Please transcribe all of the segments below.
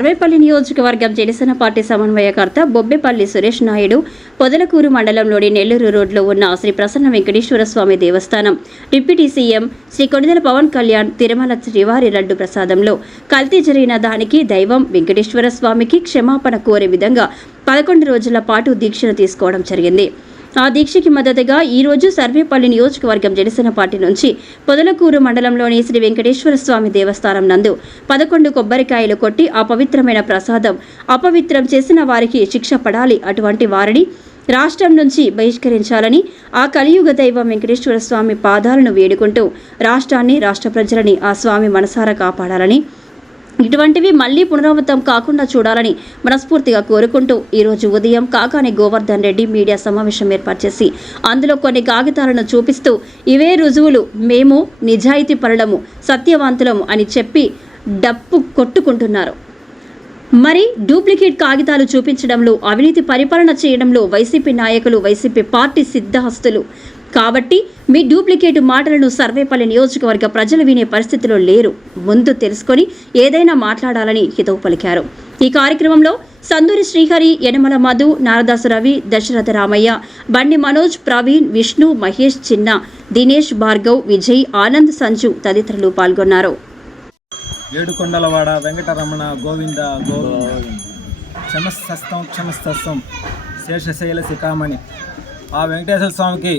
సర్వేపల్లి నియోజకవర్గం జనసేన పార్టీ సమన్వయకర్త బొబ్బెపల్లి సురేష్ నాయుడు పొదలకూరు మండలంలోని నెల్లూరు రోడ్లో ఉన్న శ్రీ ప్రసన్న వెంకటేశ్వర స్వామి దేవస్థానం డిప్యూటీ సీఎం శ్రీ కొణిదెల పవన్ కళ్యాణ్ తిరుమల శ్రీవారి లడ్డు ప్రసాదంలో కల్తీ జరిగిన దానికి దైవం వెంకటేశ్వర స్వామికి క్షమాపణ కోరే విధంగా 11 రోజుల పాటు దీక్షను తీసుకోవడం జరిగింది. ఆ దీక్షకి మద్దతుగా ఈరోజు సర్వేపల్లి నియోజకవర్గం జనసేన పార్టీ నుంచి పొదలకూరు మండలంలోని శ్రీ వెంకటేశ్వర స్వామి దేవస్థానం నందు 11 కొబ్బరికాయలు కొట్టి ఆ పవిత్రమైన ప్రసాదం అపవిత్రం చేసిన వారికి శిక్ష పడాలి, అటువంటి వారిని రాష్ట్రం నుంచి బహిష్కరించాలని ఆ కలియుగ దైవం వెంకటేశ్వర స్వామి పాదాలను వేడుకుంటూ రాష్ట్రాన్ని, రాష్ట్ర ప్రజలని ఆ స్వామి మనసారా కాపాడాలని, ఇటువంటివి మళ్లీ పునరావృతం కాకుండా చూడాలని మనస్ఫూర్తిగా కోరుకుంటూ ఈరోజు ఉదయం కాకాని గోవర్ధన్ రెడ్డి మీడియా సమావేశం ఏర్పాటు చేసి అందులో కొన్ని కాగితాలను చూపిస్తూ ఇవే రుజువులు, మేము నిజాయితీ పరులము, సత్యవంతులము అని చెప్పి డప్పు కొట్టుకుంటున్నారు. మరి డూప్లికేట్ కాగితాలు చూపించడంలో, అవినీతి పరిపాలన చేయడంలో వైసీపీ నాయకులు, వైసీపీ పార్టీ సిద్ధహస్తులు కాబట్టి మీ డూప్లికేట్ మాటలను సర్వేపల్లి నియోజకవర్గ ప్రజలు వినే పరిస్థితిలో లేరు. ముందు తెలుసుకొని ఏదైనా మాట్లాడాలని హితవు పలికారు. ఈ కార్యక్రమంలో సందూరి శ్రీహరి, యనమల మధు, నారదాసు రవి, దశరథ రామయ్య, బండి మనోజ్, ప్రవీణ్, విష్ణు, మహేష్, చిన్న, దినేష్, భార్గవ్, విజయ్, ఆనంద్, సంజు తదితరులు పాల్గొన్నారు. ఏడుకొండలవాడ వెంకటరమణ గోవింద గోవింద క్షమస్తస్తం క్షమస్తస్తం శేషశైల శిఖామణి ఆ వెంకటేశ్వర స్వామికి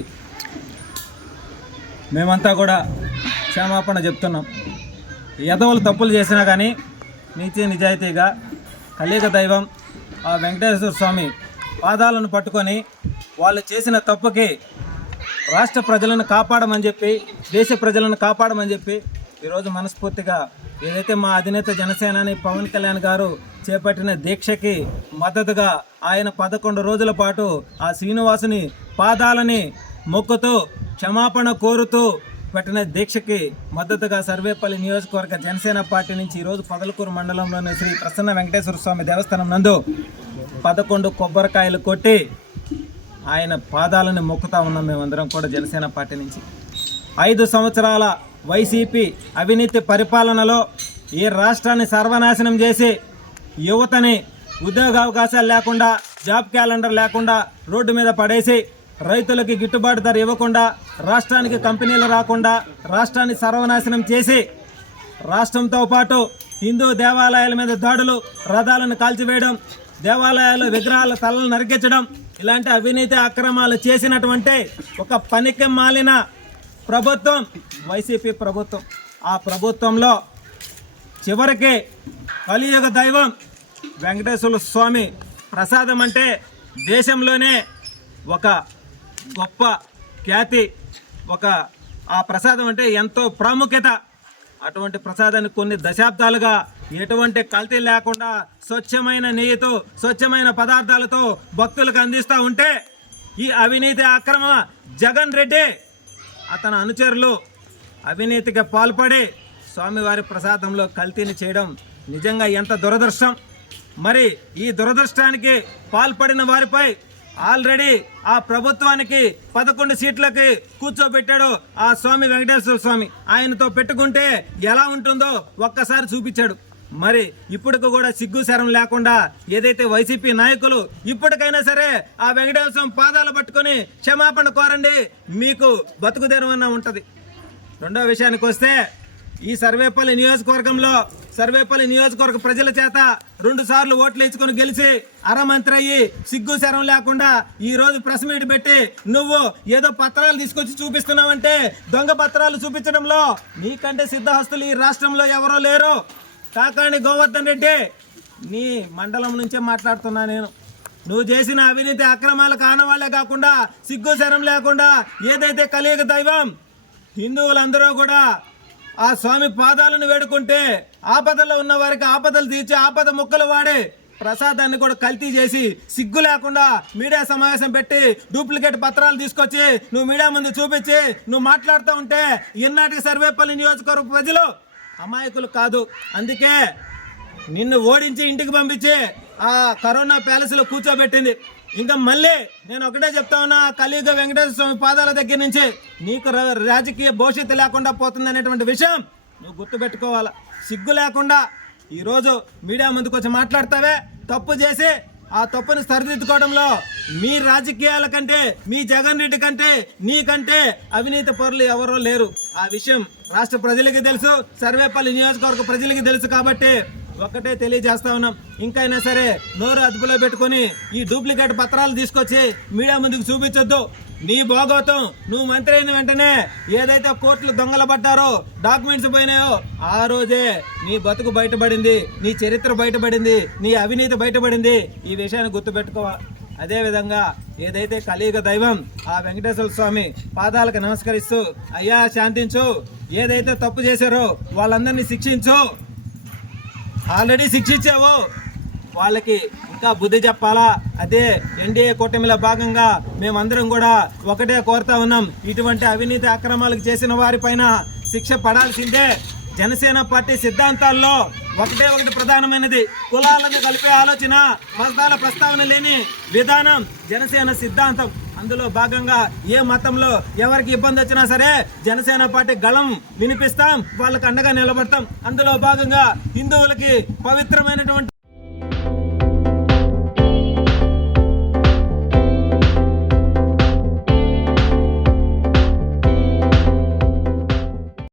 మేమంతా కూడా క్షమాపణ చెప్తున్నాం. యదవులు తప్పులు చేసినా కానీ నీతి నిజాయితీగా కలియుగ దైవం ఆ వెంకటేశ్వర స్వామి పాదాలను పట్టుకొని వాళ్ళు చేసిన తప్పుకి రాష్ట్ర ప్రజలను కాపాడమని చెప్పి, దేశ ప్రజలను కాపాడమని చెప్పి ఈరోజు మనస్ఫూర్తిగా ఏదైతే మా అధినేత జనసేనాని పవన్ కళ్యాణ్ గారు చేపట్టిన దీక్షకి మద్దతుగా ఆయన 11 రోజుల పాటు ఆ శ్రీనివాసుని పాదాలని మొక్కుతూ క్షమాపణ కోరుతూ పెట్టిన దీక్షకి మద్దతుగా సర్వేపల్లి నియోజకవర్గ జనసేన పార్టీ నుంచి ఈరోజు పొదలకూరు మండలంలోని శ్రీ ప్రసన్న వెంకటేశ్వర స్వామి దేవస్థానం నందు 11 కొబ్బరికాయలు కొట్టి ఆయన పాదాలను మొక్కుతా ఉన్నాం. మేమందరం కూడా జనసేన పార్టీ నుంచి 5 సంవత్సరాల వైసీపీ అవినీతి పరిపాలనలో ఈ రాష్ట్రాన్ని సర్వనాశనం చేసి యువతని ఉద్యోగావకాశాలు లేకుండా, జాబ్ క్యాలెండర్ లేకుండా రోడ్డు మీద పడేసి, రైతులకి గిట్టుబాటు ధర ఇవ్వకుండా, రాష్ట్రానికి కంపెనీలు రాకుండా రాష్ట్రాన్ని సర్వనాశనం చేసి, రాష్ట్రంతో పాటు హిందూ దేవాలయాల మీద దాడులు, రథాలను కాల్చివేయడం, దేవాలయాలు విగ్రహాల తలలు నరికించడం, ఇలాంటి అవినీతి అక్రమాలు చేసినటువంటి ఒక పనికి మాలిన ప్రభుత్వం వైసీపీ ప్రభుత్వం. ఆ ప్రభుత్వంలో చివరికి కలియుగ దైవం వెంకటేశ్వర స్వామి ప్రసాదం అంటే దేశంలోనే ఒక గొప్ప ఖ్యాతి, ఆ ప్రసాదం అంటే ఎంతో ప్రాముఖ్యత. అటువంటి ప్రసాదాన్ని కొన్ని దశాబ్దాలుగా ఎటువంటి కల్తీ లేకుండా స్వచ్ఛమైన నెయ్యితో, స్వచ్ఛమైన పదార్థాలతో భక్తులకు అందిస్తూ ఉంటే ఈ అవినీతి అక్రమ జగన్ రెడ్డి అతని అనుచరులు అవినీతికి పాల్పడి స్వామివారి ప్రసాదంలో కల్తీని చేయడం నిజంగా ఎంత దురదృష్టం. మరి ఈ దురదృష్టానికి పాల్పడిన వారిపై ఆల్రెడీ ఆ ప్రభుత్వానికి 11 సీట్లకి కూర్చోబెట్టాడు ఆ స్వామి వెంకటేశ్వర స్వామి. ఆయనతో పెట్టుకుంటే ఎలా ఉంటుందో ఒక్కసారి చూపించాడు. మరి ఇప్పటికి కూడా సిగ్గు శరం లేకుండా ఏదైతే వైసీపీ నాయకులు ఇప్పటికైనా సరే ఆ వెంకటేశ్వర స్వామి పాదాలు పట్టుకొని క్షమాపణ కోరండి, మీకు బతుకుదేరమన్నా ఉంటుంది. రెండో విషయానికి వస్తే, ఈ సర్వేపల్లి నియోజకవర్గ ప్రజల చేత 2 సార్లు ఓట్లు ఇచ్చుకొని గెలిచి అరమంత్రి అయ్యి సిగ్గు శరం లేకుండా ఈ రోజు ప్రెస్ మీట్ పెట్టి నువ్వు ఏదో పత్రాలు తీసుకొచ్చి చూపిస్తున్నావంటే, దొంగ పత్రాలు చూపించడంలో నీకంటే సిద్ధహస్తులు ఈ రాష్ట్రంలో ఎవరో లేరు. కాకాని గోవర్ధన్ రెడ్డి, నీ మండలం నుంచే మాట్లాడుతున్నా నేను. నువ్వు చేసిన అవినీతి అక్రమాలకు ఆనవాళ్లే కాకుండా సిగ్గు శరం లేకుండా ఏదైతే కలియుగ దైవం హిందువులందరూ కూడా ఆ స్వామి పాదాలను వేడుకుంటే ఆపదలో ఉన్న వారికి ఆపదలు తీర్చి ఆపద ముక్కలు వాడి ప్రసాదాన్ని కూడా కల్తీ చేసి సిగ్గు లేకుండా మీడియా సమావేశం పెట్టి డూప్లికేట్ పత్రాలు తీసుకొచ్చి నువ్వు మీడియా ముందు చూపించి నువ్వు మాట్లాడుతూ ఉంటే ఈనాటి సర్వేపల్లి నియోజకవర్గ ప్రజలు అమాయకులు కాదు. అందుకే నిన్ను ఓడించి ఇంటికి పంపించి ఆ కరోనా ప్యాలెస్లో కూర్చోబెట్టింది. ఇంకా మళ్ళీ నేను ఒకటే చెప్తా ఉన్నా, కలియుగ వెంకటేశ్వర స్వామి పాదాల దగ్గర నుంచి నీకు రాజకీయ భవిష్యత్తు లేకుండా పోతుంది అనేటువంటి విషయం నువ్వు గుర్తుపెట్టుకోవాలా. సిగ్గు లేకుండా ఈరోజు మీడియా ముందుకు వచ్చి మాట్లాడతావే, తప్పు చేసి ఆ తప్పును సరిదిద్దుకోవడంలో మీ రాజకీయాల కంటే, మీ జగన్ రెడ్డి కంటే, నీకంటే అవినీతి పరులు ఎవరో లేరు. ఆ విషయం రాష్ట్ర ప్రజలకి తెలుసు, సర్వేపల్లి నియోజకవర్గ ప్రజలకి తెలుసు. కాబట్టి ఒక్కటే తెలియజేస్తా ఉన్నాం, ఇంకైనా సరే నోరు అదుపులో పెట్టుకొని ఈ డూప్లికేట్ పత్రాలు తీసుకొచ్చి మీడియా ముందుకు చూపించొద్దు. నీ భోగోతం నువ్వు మంత్రి అయిన వెంటనే ఏదైతే కోర్టులు దొంగలు పడ్డారో, డాక్యుమెంట్స్ పోయినాయో, ఆ రోజే నీ బతుకు బయటపడింది, నీ చరిత్ర బయటపడింది, నీ అవినీతి బయటపడింది. ఈ విషయాన్ని గుర్తుపెట్టుకోవాలి. అదేవిధంగా ఏదైతే కలియుగ దైవం ఆ వెంకటేశ్వర స్వామి పాదాలకు నమస్కరిస్తూ, అయ్యా శాంతించు, ఏదైతే తప్పు చేశారో వాళ్ళందరినీ శిక్షించు. ఆల్రెడీ శిక్షించావు, వాళ్ళకి ఇంకా బుద్ధి చెప్పాలా. అదే ఎన్డీఏ కూటమిలో భాగంగా మేమందరం కూడా ఒకటే కోరుతా ఉన్నాం, ఇటువంటి అవినీతి అక్రమాలకు చేసిన వారిపైన శిక్ష పడాల్సిందే. జనసేన పార్టీ సిద్ధాంతాల్లో ఒకటే ఒకటి ప్రధానమైనది, కులాలను కలిపే ఆలోచన, మతాల ప్రస్తావన లేని విధానం జనసేన సిద్ధాంతం. అందులో భాగంగా ఏ మతంలో ఎవరికి ఇబ్బంది వచ్చినా సరే జనసేన పార్టీ గళం వినిపిస్తాం, వాళ్ళకి అండగా నిలబడతాం. అందులో భాగంగా హిందువులకి పవిత్రమైనటువంటి